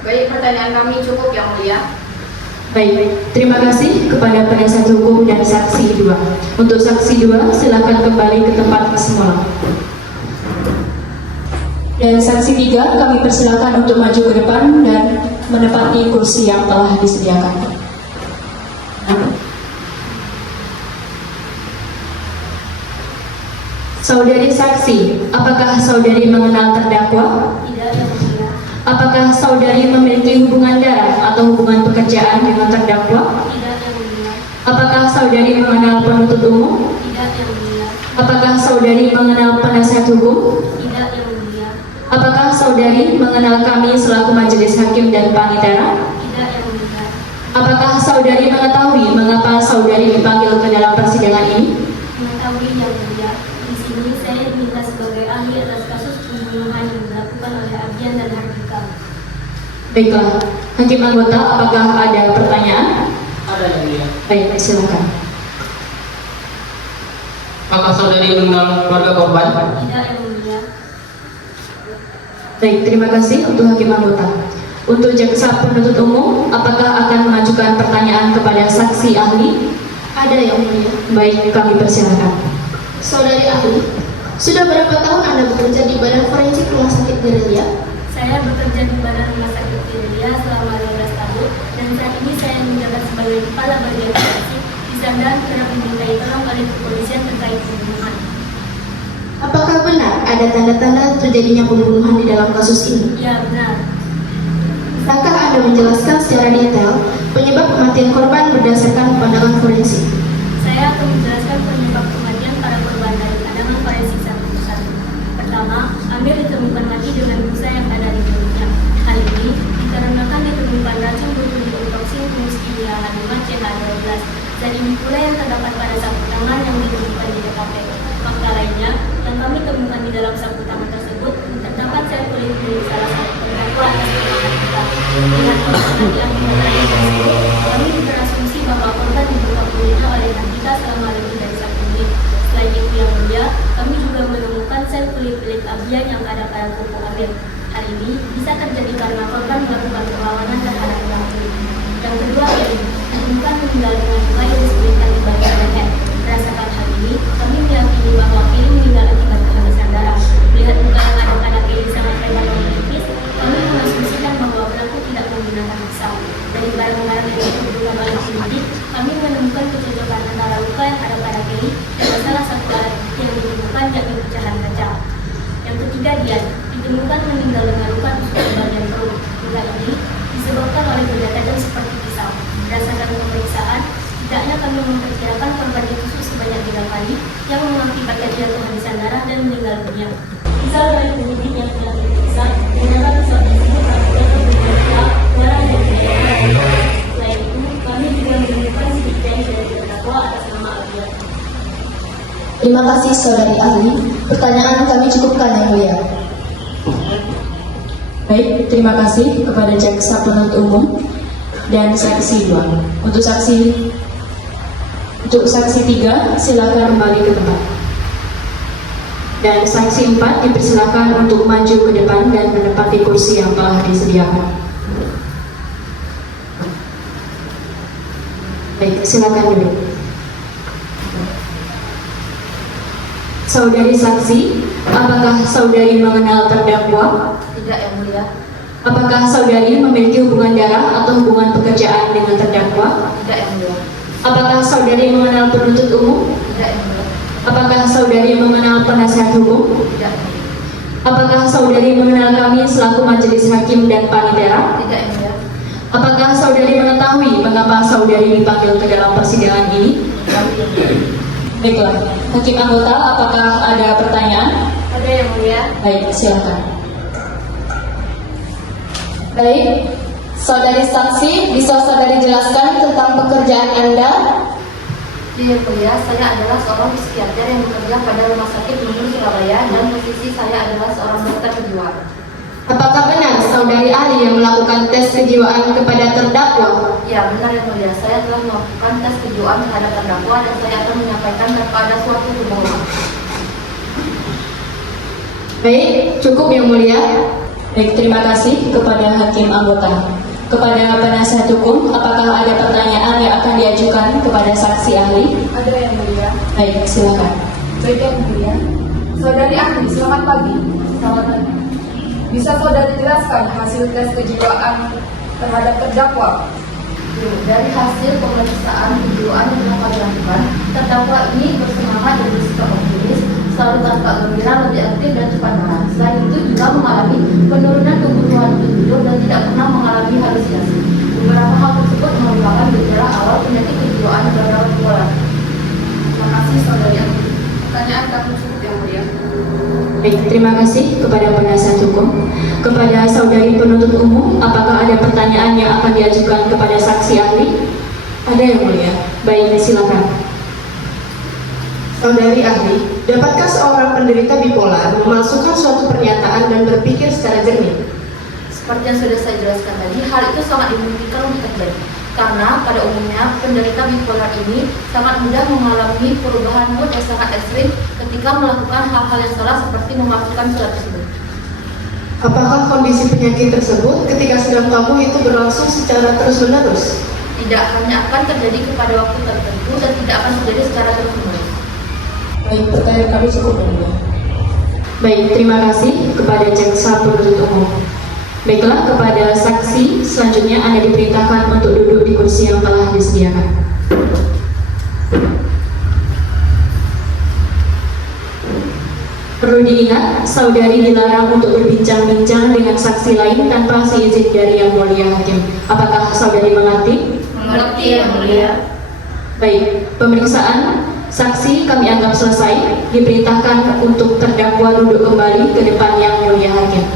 Baik, pertanyaan kami cukup yang mulia. Baik, terima kasih kepada penasihat hukum dan saksi 2. Untuk saksi 2, silakan kembali ke tempat semula. Dan saksi 3, kami persilakan untuk maju ke depan dan menempati kursi yang telah disediakan. Saudari saksi, apakah saudari mengenal terdakwa? Tidak yang mulia. Apakah saudari memiliki hubungan darah atau hubungan pekerjaan dengan terdakwa? Tidak yang mulia. Apakah saudari mengenal penuntut umum? Tidak yang mulia. Apakah saudari mengenal penasihat hukum? Tidak yang mulia. Apakah saudari mengenal kami selaku majelis hakim dan panitera? Tidak yang mulia. Apakah saudari mengetahui mengapa saudari dipanggil ke dalam persidangan ini? Mengetahui yang mulia, di sini saya diminta sebagai ahli atas kasus pembunuhan yang dilakukan oleh Abian dan Hardika. Baiklah, hakim anggota, apakah ada pertanyaan? Ada yang mulia. Baik, silakan. Apakah saudari mengenal keluarga korban? Tidak yang mulia. Baik, terima kasih untuk hakim anggota. Untuk jaksa penuntut umum, apakah akan mengajukan pertanyaan kepada saksi ahli? Ada yang mulia. Baik, kami persilakan. Saudari ahli, sudah berapa tahun Anda bekerja di Badan Forensik Rumah Sakit Gerelia? Saya bekerja di Badan Rumah Sakit Gerelia selama 15 tahun dan saat ini saya menjabat sebagai kepala bagian forensik di sana dan kerap dimintai tolong oleh kepolisian terkait pembunuhan. Apakah benar ada tanda-tanda terjadinya pembunuhan di dalam kasus ini? Ya, benar. Bisakah Anda menjelaskan secara detail penyebab kematian korban berdasarkan pandangan forensik? Saya akan menjelaskan penyebab kematian para korban dari pandangan forensik satu persatu. Pertama, Amir ditemukan mati dengan busa yang ada di mulutnya. Hal ini dikarenakan ditemukan racun botulinum muskia H5CH12. Dan ini pula yang terdapat pada sapu tangan yang ditemukan di TKP. Fakta lainnya yang kami temukan di dalam sapu tangan tersebut terdapat sel kulit milik salah satu terdakwa atas nama Hardika. Dengan informasi yang tersebut, kami berasumsi bahwa korban dibuka kulitnya oleh Hardika selama lebih dari 1 menit. Selain itu yang mulia, kami juga menemukan sel kulit milik Abian yang ada pada kuku Amir. Hal ini bisa terjadi karena korban melakukan perlawanan terhadap pelaku. Yang kedua, ditemukan meninggal dengan luka yang disebutkan di bagian leher. Berdasarkan hal ini, kami meyakini bahwa Kelly meninggal akibat kehabisan darah. Melihat luka yang ada pada Kelly sangat lebar dan menipis, kami mengasumsikan bahwa pelaku tidak menggunakan pisau. Dari barang-barang yang ditemukan oleh penyidik, kami menemukan kecocokan antara luka yang ada pada Kelly dan salah satu alat yang ditemukan yakni pecahan kaca. Yang ketiga, Dian ditemukan meninggal dengan luka tusuk di bagian perut. Luka ini disebabkan oleh benda tajam seperti pisau. Berdasarkan pemeriksaan, setidaknya kami memperkirakan korban ditusuk sebanyak 3 kali yang mengakibatkan dia kehabisan darah dan meninggal dunia. Pisau dari penyidik yang telah diperiksa menyatakan pisau tersebut akibat beberapa darah dan darah. Selain itu, kami juga menemukan sidik jari dari terdakwa atas nama Abian. Terima kasih saudari ahli. Pertanyaan kami cukupkan yang mulia. Baik, terima kasih kepada jaksa penuntut umum dan saksi 2. Untuk saksi 3, silakan kembali ke tempat. Dan saksi 4 dipersilakan untuk maju ke depan dan menempati kursi yang telah disediakan. Baik, silakan duduk. Saudari saksi, apakah saudari mengenal terdakwa? Tidak yang mulia. Apakah saudari memiliki hubungan darah atau hubungan pekerjaan dengan terdakwa? Tidak yang mulia. Apakah saudari mengenal penuntut umum? Tidak yang mulia. Apakah saudari mengenal penasihat hukum? Tidak. Apakah saudari mengenal kami selaku majelis hakim dan panitera? Tidak yang mulia. Apakah saudari mengetahui mengapa saudari dipanggil ke dalam persidangan ini? Baiklah, hakim anggota, apakah ada pertanyaan? Ada yang mulia. Baik, silakan. Baik, saudari saksi, bisa saudari jelaskan tentang pekerjaan Anda? Yang mulia, saya adalah seorang psikiater yang bekerja pada Rumah Sakit Gunung Surabaya dan posisi saya adalah seorang dokter kejiwaan. Apakah benar saudari ahli yang melakukan tes kejiwaan kepada terdakwa? Ya, benar yang mulia. Saya telah melakukan tes kejiwaan terhadap terdakwa dan saya akan menyampaikan kepada suatu kebohongan. Baik, cukup yang mulia. Baik, terima kasih kepada hakim anggota. Kepada penasihat hukum, apakah ada pertanyaan yang akan diajukan kepada saksi ahli? Ada yang mulia. Baik, silakan. Baik yang mulia. Saudari ahli, selamat pagi. Selamat pagi. Bisa saudari jelaskan hasil tes kejiwaan terhadap terdakwa? Dari hasil pemeriksaan kejiwaan yang telah kami lakukan, terdakwa ini bersemangat dan bersikap optimis, selalu tampak gembira, lebih aktif dan cepat marah. Selain itu juga mengalami penurunan kebutuhan untuk tidur dan tidak pernah mengalami halusinasi. Beberapa hal tersebut merupakan gejala awal penyakit kejiwaan gangguan bipolar. Terima kasih saudari ahli. Pertanyaan kami cukup yang mulia. Baik, terima kasih kepada penasihat hukum. Kepada saudari penuntut umum, apakah ada pertanyaan yang akan diajukan kepada saksi ahli? Ada yang mulia. Baik, silakan. Saudari ahli, dapatkah seorang penderita bipolar memasukkan suatu pernyataan dan berpikir secara jernih? Seperti yang sudah saya jelaskan tadi, hal itu sangat dimungkinkan untuk terjadi. Karena pada umumnya penderita bipolar ini sangat mudah mengalami perubahan mood yang sangat ekstrim ketika melakukan hal-hal yang salah seperti memasukkan surat tersebut. Apakah kondisi penyakit tersebut ketika sedang kambuh itu berlangsung secara terus-menerus? Tidak, hanya akan terjadi kepada waktu tertentu dan tidak akan terjadi secara terus-menerus. Baik, pertanyaan kami cukup yang mulia. Baik, terima kasih kepada jaksa penuntut umum. Baiklah, kepada saksi selanjutnya Anda diperintahkan untuk duduk di kursi yang telah disediakan. Perlu diingat, saudari dilarang untuk berbincang-bincang dengan saksi lain tanpa seizin dari Yang Mulia Hakim. Apakah saudari mengerti? Mengerti, Yang Mulia. Baik, pemeriksaan saksi kami anggap selesai. Diperintahkan untuk terdakwa duduk kembali ke depan Yang Mulia Hakim.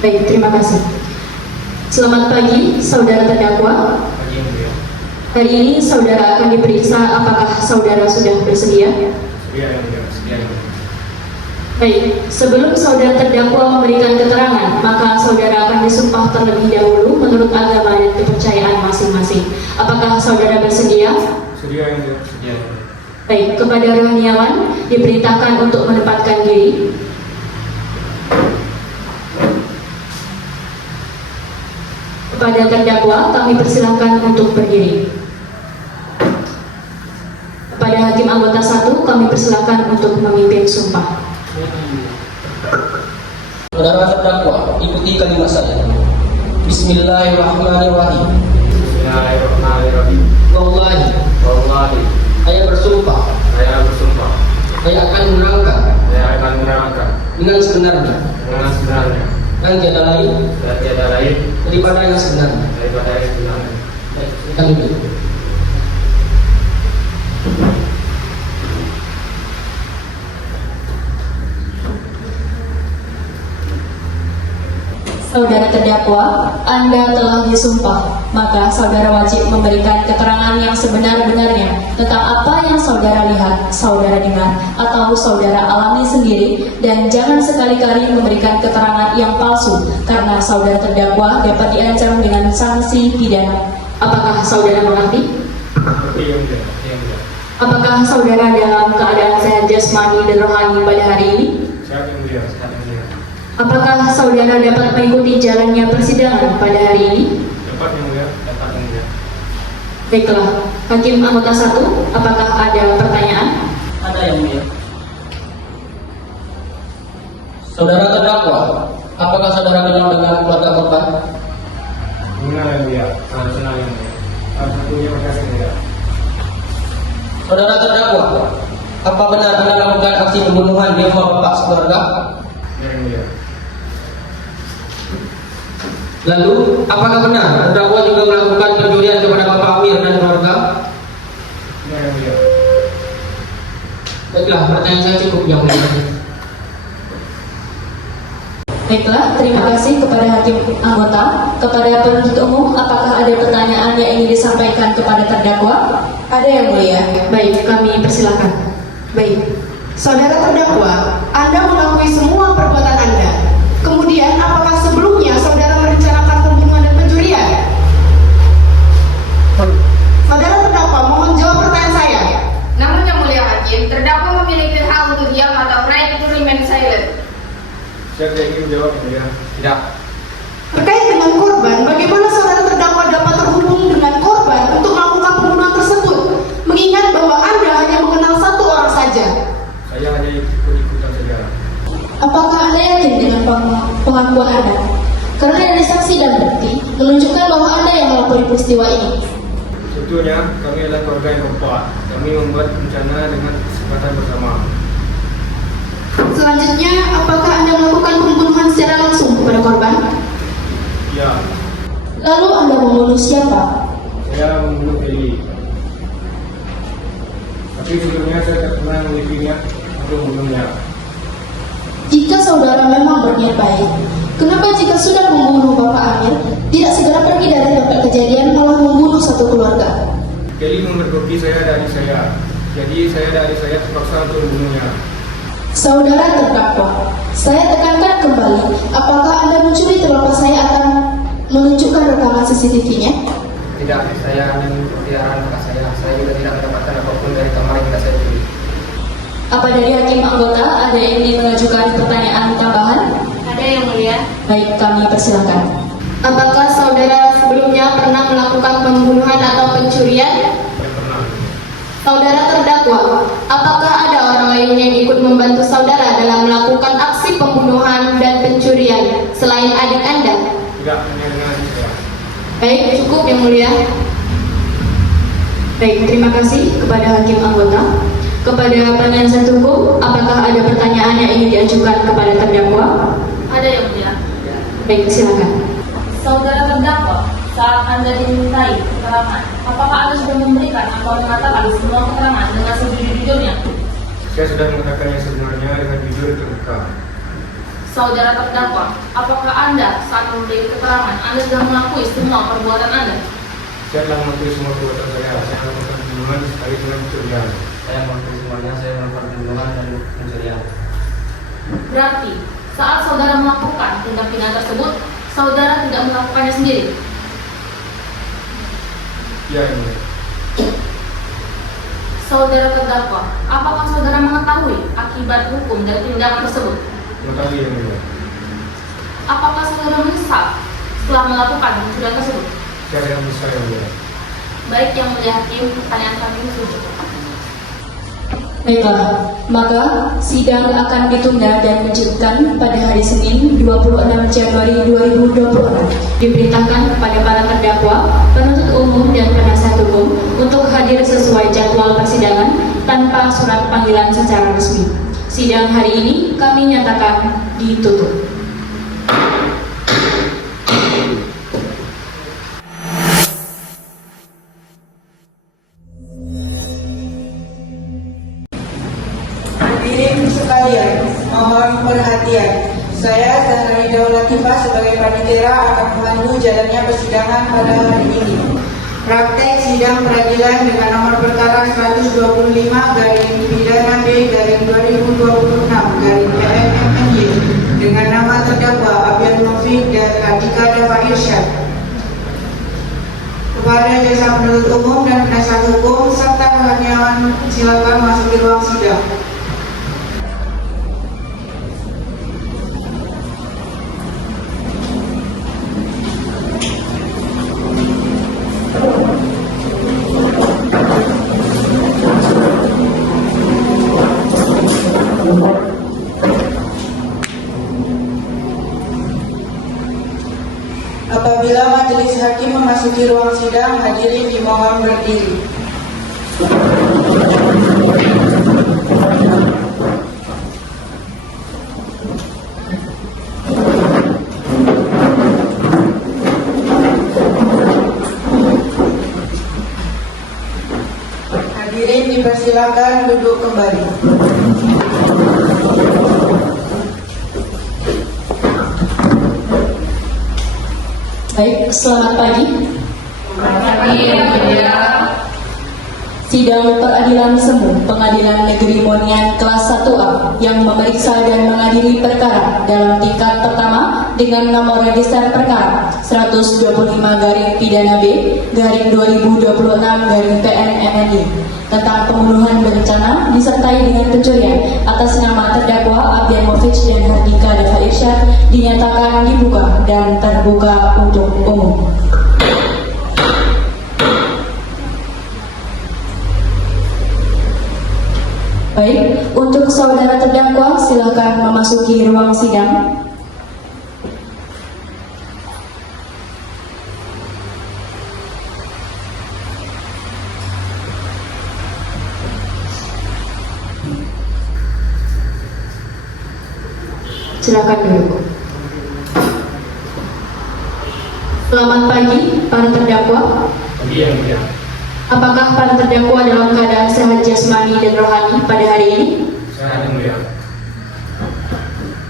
Baik, terima kasih. Selamat pagi, saudara terdakwa. Pagi yang mulia. Hari ini saudara akan diperiksa, apakah saudara sudah bersedia? Sedia yang mulia, sedia yang mulia. Baik, sebelum saudara terdakwa memberikan keterangan, maka saudara akan disumpah terlebih dahulu menurut agama dan kepercayaan masing-masing. Apakah saudara bersedia? Sedia yang mulia, sedia yang mulia. Baik, kepada rohaniawan diperintahkan untuk menempatkan diri. Kepada terdakwa kami persilahkan untuk berdiri. Kepada hakim anggota 1 kami persilahkan untuk memimpin sumpah. Saudara terdakwa, ikuti kalimat saya. Bismillahirrahmanirrahim. Bismillahirrahmanirrahim. Wallahi, Wallahi, saya bersumpah, saya bersumpah, saya akan menerangkan dengan sebenarnya dan tiada lain daripada yang sebenarnya. Baik, silakan duduk. Saudara terdakwa, Anda telah disumpah, maka saudara wajib memberikan keterangan yang sebenar-benarnya tentang apa yang saudara lihat, saudara dengar, atau saudara alami sendiri, dan jangan sekali-kali memberikan keterangan yang palsu, karena saudara terdakwa dapat diancam dengan sanksi pidana. Apakah saudara mengerti? Mengerti yang mulia, yang mulia. Apakah saudara dalam keadaan sehat jasmani dan rohani pada hari ini? Sehat yang mulia, sehat yang mulia. Apakah saudara dapat mengikuti jalannya persidangan pada hari ini? Dapat yang mulia, dapat yang mulia. Baiklah, hakim anggota 1, apakah ada pertanyaan? Ada yang mulia. Saudara terdakwa, apakah saudara kenal dengan keluarga korban? Mengenal yang mulia, sangat senang yang mulia. Alhamdulillah, terima kasih yang mulia. Saudara terdakwa, apa benar Anda melakukan aksi pembunuhan di rumah bapak sekeluarga? Yang mulia. Lalu, apakah benar terdakwa juga melakukan pencurian kepada Bapak Amir dan keluarga? Yang mulia. Baiklah, pertanyaan saya cukup yang mulia. Baiklah, terima kasih kepada hakim anggota. Kepada penuntut umum, apakah ada pertanyaan yang ingin disampaikan kepada terdakwa? Ada yang mulia. Baik, kami persilakan. Baik, saudara terdakwa, Anda mengakui semua perbuatan Anda. Kemudian, apakah sebelumnya saudara merencanakan pembunuhan dan pencurian? Saudara terdakwa, mohon jawab pertanyaan saya. Namun Yang Mulia Hakim, terdakwa memiliki hak untuk diam atau right to remain silent. Saya tidak ingin menjawab yang mulia. Tidak. Terkait dengan korban, bagaimana saudara terdakwa dapat terhubung dengan korban untuk melakukan pembunuhan tersebut? Mengingat bahwa Anda hanya mengenal satu orang saja. Saya hanya ikut-ikutan saja. Apakah Anda yakin dengan pengakuan Anda? Karena dari saksi dan bukti menunjukkan bahwa Anda yang melapori peristiwa ini. Sebetulnya kami adalah keluarga yang kompak. Kami membuat rencana dengan kesepakatan bersama. Selanjutnya, apakah Anda melakukan pembunuhan secara langsung kepada korban? Ya, Lalu Anda membunuh siapa? saya membunuh Eli. Tapi sebelumnya saya tak pernah memiliki niat untuk membunuhnya. Jika saudara memang berniat baik, kenapa jika sudah membunuh Bapak Amir, tidak segera pergi dari tempat kejadian malah membunuh satu keluarga? Eli memergoki saya dan adik saya. Jadi saya dan adik saya terpaksa untuk membunuhnya. Saudara terdakwa, saya tekankan kembali, apakah Anda mencuri terlepas saya akan menunjukkan rekaman CCTV-nya? Tidak, saya hanya mengikuti arahan kakak saya. Saya juga tidak mendapatkan apapun dari kamar yang tidak saya pilih. Apa dari hakim anggota ada yang ingin mengajukan pertanyaan tambahan? Ada yang mulia. Baik, kami persilakan. Apakah saudara sebelumnya pernah melakukan pembunuhan atau pencurian? Tidak pernah. Saudara terdakwa, apakah ada orang lain yang ikut membantu saudara dalam melakukan aksi pembunuhan dan pencurian selain adik Anda? Tidak, hanya dengan adik saya. Baik, cukup yang mulia. Baik, terima kasih kepada hakim anggota. Kepada penasihat hukum, apakah ada pertanyaan yang ingin diajukan kepada terdakwa? Ada yang mulia. Baik, silakan. Saudara terdakwa, saat Anda dimintai keterangan, apakah Anda sudah memberikan atau mengatakan semua keterangan dengan sejujur-jujurnya? Saya sudah mengatakan yang sebenarnya dengan jujur terbuka. Saudara terdakwa, apakah Anda saat memberi keterangan Anda sudah mengakui semua perbuatan Anda? Saya telah mengakui semua perbuatan saya. Saya melakukan pembunuhan sekali dengan pencurian. Saya mengakui semuanya, saya melakukan pembunuhan dan pencurian. Berarti, saat saudara melakukan tindak pidana tersebut, saudara tidak melakukannya sendiri? Ya, ini. Saudara terdakwa, apakah saudara mengetahui akibat hukum dari tindakan tersebut? Mengetahui yang mulia. Apakah saudara menyesal setelah melakukan pencurian tersebut? Saya tidak menyesal yang mulia. Baik yang mulia hakim, pertanyaan kami sudah. Baiklah, maka sidang akan ditunda dan dilanjutkan pada hari Senin 26 Januari 2026. Diperintahkan kepada para terdakwa, penuntut umum dan penasihat hukum untuk hadir sesuai jadwal persidangan tanpa surat panggilan secara resmi. Sidang hari ini kami nyatakan ditutup. Hadirin sekalian, mohon perhatian. Saya Zahra Hidaul Latifah sebagai panitia akan memandu jalannya persidangan pada hari ini. Praktek sidang peradilan dengan nomor perkara 125/Pidana B/2026/PNMNY dengan nama terdakwa Abian Taufik dan Andika Dafa Irsyad. Kepada jasa penuntut umum dan penasihat hukum serta kawan-kawan, silakan masuk di ruang sidang. Apabila majelis hakim memasuki ruang sidang, hadirin dimohon berdiri. Hadirin dipersilakan duduk kembali. Baik, selamat pagi. Sidang Peradilan Semu Pengadilan Negeri Monian kelas 1A yang memeriksa dan mengadili perkara dalam tingkat pertama dengan nomor register perkara 125-B/2026/PNMNY tentang pembunuhan berencana disertai dengan pencurian atas nama terdakwa Abian Taufik dan Andika Dafa Irsyad dinyatakan dibuka dan terbuka untuk umum. Baik, untuk saudara terdakwa silakan memasuki ruang sidang. Silakan duduk. Selamat pagi para terdakwa. Pagi yang mulia. Apakah para terdakwa dalam keadaan sehat jasmani dan rohani pada hari ini? Sehat yang mulia.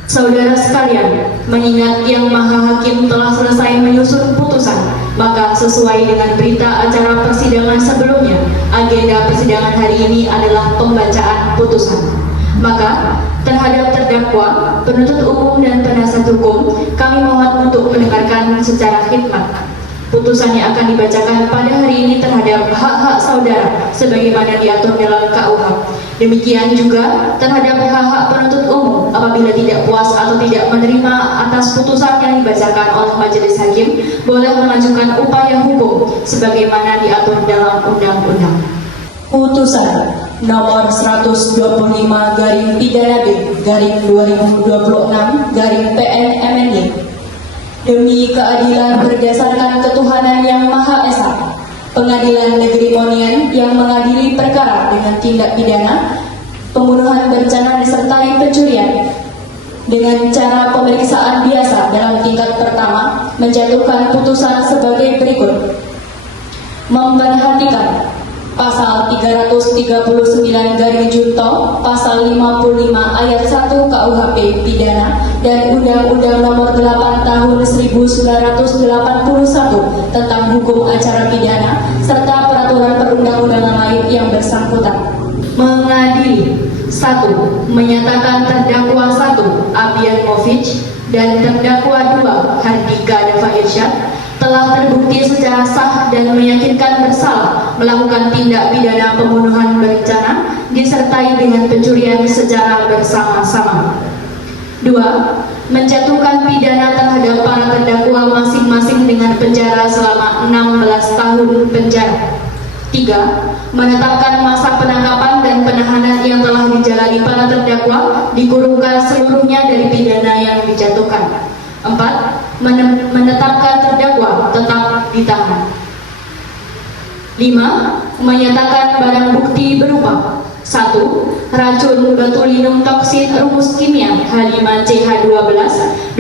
Saudara sekalian, mengingat Yang Maha Hakim telah selesai menyusun putusan, maka sesuai dengan berita acara persidangan sebelumnya, agenda persidangan hari ini adalah pembacaan putusan. Maka, terhadap terdakwa, penuntut umum dan penasihat hukum, kami mohon untuk mendengarkan secara khidmat. Putusan yang akan dibacakan pada hari ini terhadap hak-hak saudara sebagaimana diatur dalam KUH. Demikian juga terhadap hak-hak penuntut umum apabila tidak puas atau tidak menerima atas putusan yang dibacakan oleh majelis hakim, boleh mengajukan upaya hukum sebagaimana diatur dalam undang-undang. Putusan nomor 125/Pidana B/2026/PN-MNY demi keadilan berdasarkan ketuhanan yang Maha Esa, Pengadilan Negeri Monian yang mengadili perkara dengan tindak pidana pembunuhan berencana disertai pencurian dengan cara pemeriksaan biasa dalam tingkat pertama menjatuhkan putusan sebagai berikut. Memperhatikan Pasal 339 Pasal 55 ayat 1 KUHP Pidana dan Undang-Undang Nomor 8 Tahun 1981 tentang Hukum Acara Pidana serta peraturan perundang-undangan lain yang bersangkutan. Mengadili 1. Menyatakan terdakwa 1 Abian Movic dan terdakwa 2 Hardika Dava Irsyad telah terbukti secara sah dan meyakinkan bersalah melakukan tindak pidana pembunuhan berencana disertai dengan pencurian secara bersama-sama. 2. Menjatuhkan pidana terhadap para terdakwa masing-masing dengan penjara selama 16 tahun penjara. 3. Menetapkan masa penangkapan dan penahanan yang telah dijalani para terdakwa dikurungkan seluruhnya dari pidana yang dijatuhkan. 4. Menetapkan terdakwa tetap ditahan. 5. Menyatakan barang bukti berupa 1. Racun botulinum toksin rumus kimia H5CH12.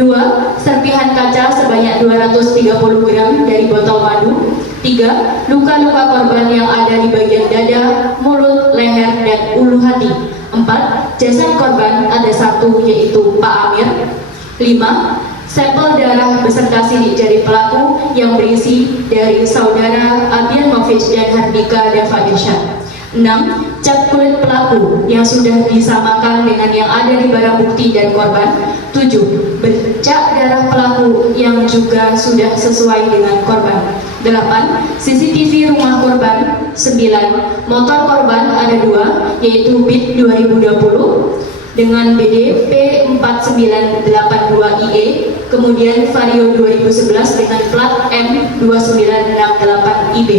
2. Serpihan kaca sebanyak 230 gram dari botol madu. 3. Luka-luka korban yang ada di bagian dada, mulut, leher, dan ulu hati. 4. Jasad korban ada 1 yaitu Pak Amir. 5. Sampel darah beserta sidik jari pelaku yang berisi dari saudara Abian Movic dan Hardika Dava Irsyad. 6. Cap kulit pelaku yang sudah disamakan dengan yang ada di barang bukti dan korban. 7. Bercak darah pelaku yang juga sudah sesuai dengan korban. 8. CCTV rumah korban. 9. Motor korban ada 2 yaitu Beat 2020 dengan BD P4982IE, kemudian Vario 2011 dengan plat M2968IB.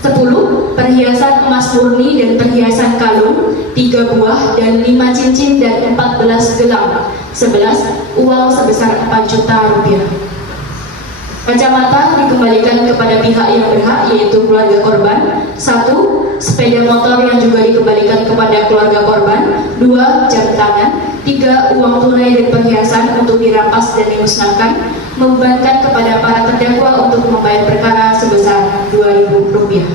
10. Perhiasan emas murni dan perhiasan kalung 3 buah dan 5 cincin dan 14 gelang. 11. Uang sebesar 4 juta rupiah. Kacamata dikembalikan kepada pihak yang berhak yaitu keluarga korban. 1. Sepeda motor yang juga dikembalikan kepada keluarga korban. 2. Jam tangan. 3. Uang tunai dan perhiasan untuk dirampas dan dimusnahkan, membebankan kepada para terdakwa untuk membayar perkara sebesar Rp2.000.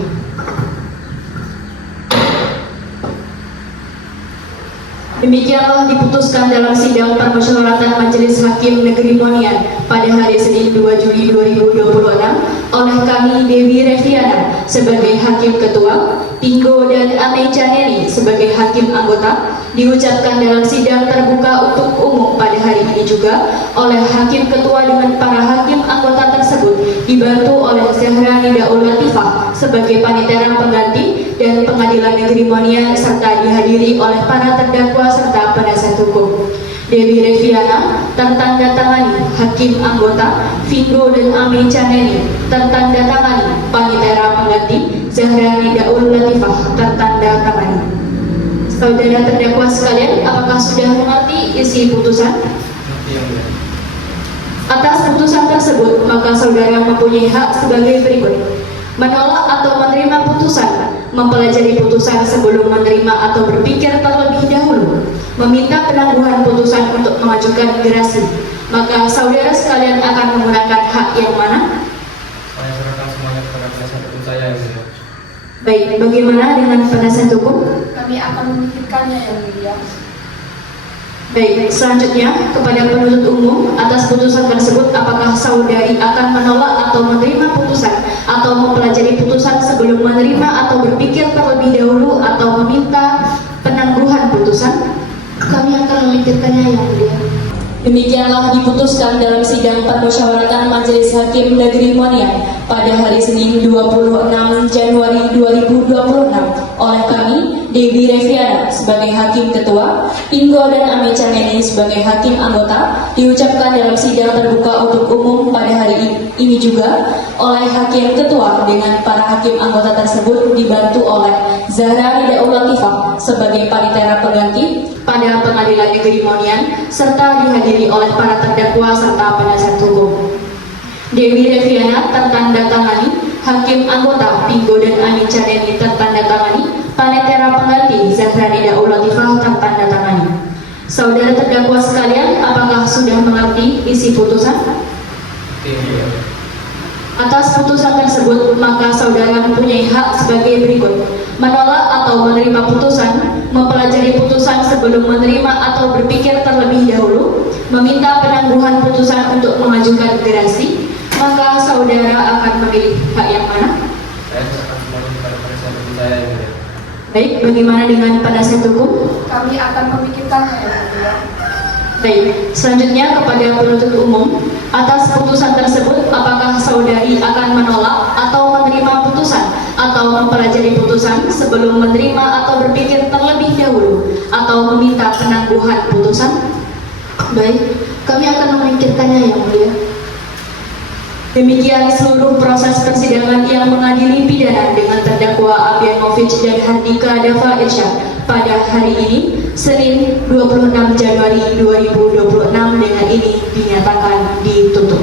Demikianlah diputuskan dalam sidang permusyawaratan Majelis Hakim Negeri Monian pada hari Senin 2 Juli 2026 oleh kami Dewi Reviana sebagai Hakim Ketua, Pinggo dan Ame Janeni sebagai Hakim Anggota, diucapkan dalam sidang terbuka untuk umum pada hari ini juga oleh Hakim Ketua dengan para Hakim Anggota tersebut dibantu oleh Zahra Nidaul Latifah sebagai panitera pengganti dan Pengadilan Negeri Monian serta dihadiri oleh para terdakwa serta penasihat hukum. Dewi Reviana tertanda tangani Hakim Anggota, Pinggo dan Ame Janeni tertanda tangani panitera pengganti, Zahra Nidaul Latifah tertanda tangani. Saudara terdakwa sekalian, apakah sudah mengerti isi putusan? Atas putusan tersebut, maka saudara mempunyai hak sebagai berikut: menolak atau menerima putusan, mempelajari putusan sebelum menerima atau berpikir terlebih dahulu, meminta penangguhan putusan untuk mengajukan gerasi. Maka saudara sekalian akan menggunakan hak yang mana? Saya serahkan semuanya kepada penasihat hukum saya yang mulia. Baik, bagaimana dengan penasihat hukum? Kami akan memikirkannya yang mulia. Baik, selanjutnya kepada penuntut umum atas putusan tersebut, apakah saudari akan menolak atau menerima putusan atau mempelajari putusan sebelum menerima atau berpikir terlebih dahulu atau meminta penangguhan putusan? Kami akan memikirkannya yang mulia. Demikianlah diputuskan dalam sidang permusyawaratan Majelis Hakim Negeri Monian pada hari Senin 26 Januari 2026 oleh kami, Dewi Reviana sebagai Hakim Ketua, Pinggo dan Ami Caneni sebagai Hakim Anggota, diucapkan dalam sidang terbuka untuk umum pada hari ini juga oleh Hakim Ketua dengan para Hakim Anggota tersebut dibantu oleh Zahra Nidaul Latifah sebagai Panitera Pengganti pada Pengadilan Negeri Monian serta dihadiri oleh para terdakwa serta penasihat hukum. Dewi Reviana tertanda tangani, Hakim Anggota Pinggo dan Ami Caneni tertanda tangani, Panitera Pengganti Zahra Nidaul Latifah tertanda tangani. Saudara terdakwa sekalian, apakah sudah mengerti isi putusan? Atas putusan tersebut, maka saudara mempunyai hak sebagai berikut: menolak atau menerima putusan, mempelajari putusan sebelum menerima atau berpikir terlebih dahulu, meminta penangguhan putusan untuk mengajukan gerasi. Maka saudara akan memilih hak yang mana? Saya serahkan semuanya kepada penasihat hukum saya yang mulia. Baik, bagaimana dengan penasihat hukum? Kami akan memikirkannya yang mulia. Baik, selanjutnya kepada penuntut umum, atas putusan tersebut, apakah saudari akan menolak atau menerima putusan atau mempelajari putusan sebelum menerima atau berpikir terlebih dahulu atau meminta penangguhan putusan? Baik, kami akan memikirkannya yang mulia. Demikian seluruh proses persidangan yang mengadili pidana dengan terdakwa Abianovic dan Hardika Dava Irsyad pada hari ini, Senin 26 Januari 2026 dengan ini dinyatakan ditutup.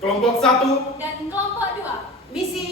Kelompok 1 dan kelompok 2. misi